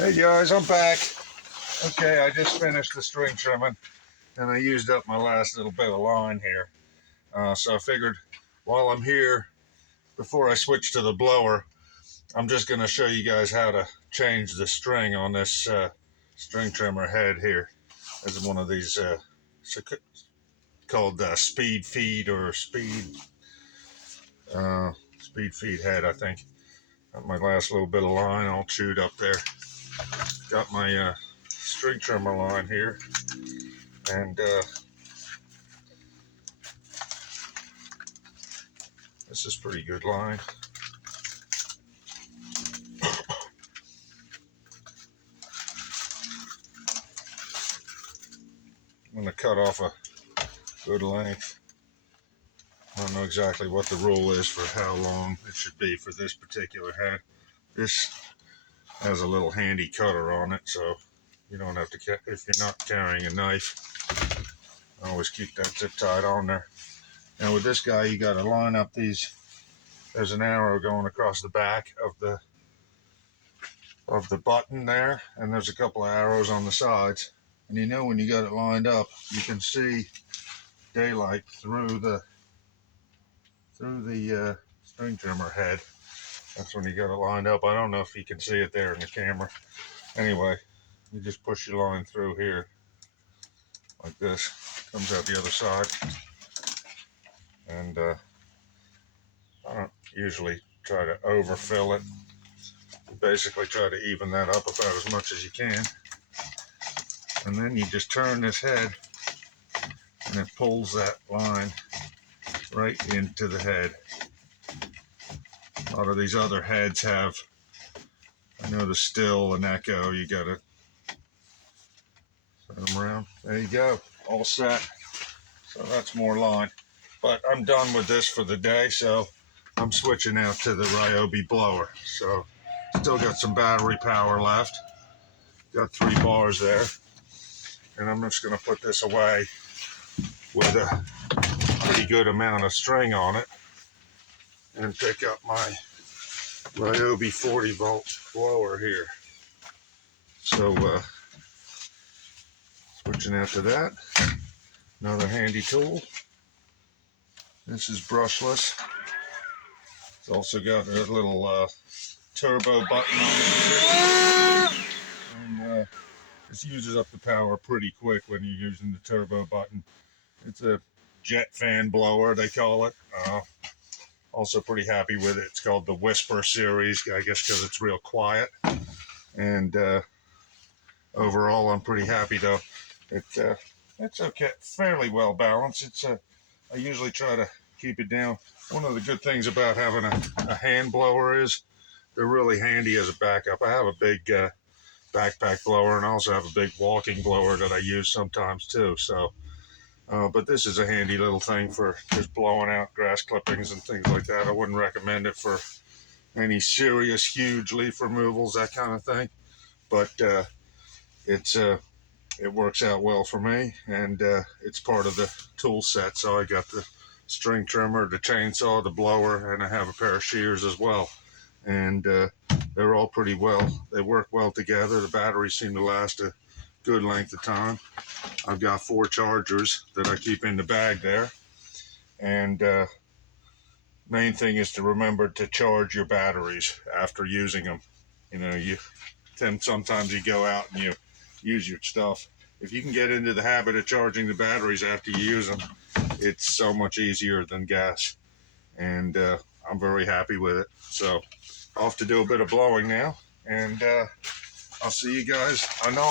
Hey guys, I'm back. Okay, I just finished the string trimming and I used up my last little bit of line here. So I figured while I'm here, before I switch to the blower, I'm just going to show you guys how to change the string on this string trimmer head here. This is one of these called speed feed or speed feed head, I think. Got my last little bit of line all chewed up there. Got my string trimmer line here, and this is pretty good line. I'm going to cut off a good length. I don't know exactly what the rule is for how long it should be for this particular head. This has a little handy cutter on it, so you don't have to, if you're not carrying a knife, always keep that zip tied on there. Now with this guy, you got to line up these. There's an arrow going across the back of the button there, and there's a couple of arrows on the sides. And you know when you got it lined up, you can see daylight through the string trimmer head. That's when you got it lined up. I don't know if you can see it there in the camera. Anyway, you just push your line through here like this. Comes out the other side. And I don't usually try to overfill it. Basically try to even that up about as much as you can. And then you just turn this head and it pulls that line right into the head. A lot of these other heads have, I know, the still and echo. You gotta turn them around. There you go, all set. So that's more line. But I'm done with this for the day, so I'm switching out to the Ryobi blower. So still got some battery power left. Got 3 bars there. And I'm just gonna put this away with a pretty good amount of string on it and pick up my Ryobi 40 volt blower here. So switching out to that, another handy tool. This is brushless. It's also got a little turbo button on it, and this uses up the power pretty quick when you're using the turbo button. It's a jet fan blower, they call it. Also pretty happy with it. It's called the Whisper series, I guess because it's real quiet. And overall, I'm pretty happy though. It's okay, fairly well balanced. I usually try to keep it down. One of the good things about having a hand blower is they're really handy as a backup. I have a big backpack blower, and I also have a big walking blower that I use sometimes too. So. But this is a handy little thing for just blowing out grass clippings and things like that. I wouldn't recommend it for any serious, huge leaf removals, that kind of thing. But it works out well for me, and it's part of the tool set. So I got the string trimmer, the chainsaw, the blower, and I have a pair of shears as well. And they're all pretty well. They work well together. The batteries seem to last a good length of time. I've got 4 chargers that I keep in the bag there, and main thing is to remember to charge your batteries after using them. You know, sometimes you go out and you use your stuff. If you can get into the habit of charging the batteries after you use them, it's so much easier than gas, and I'm very happy with it. So off to do a bit of blowing now, and I'll see you guys. I know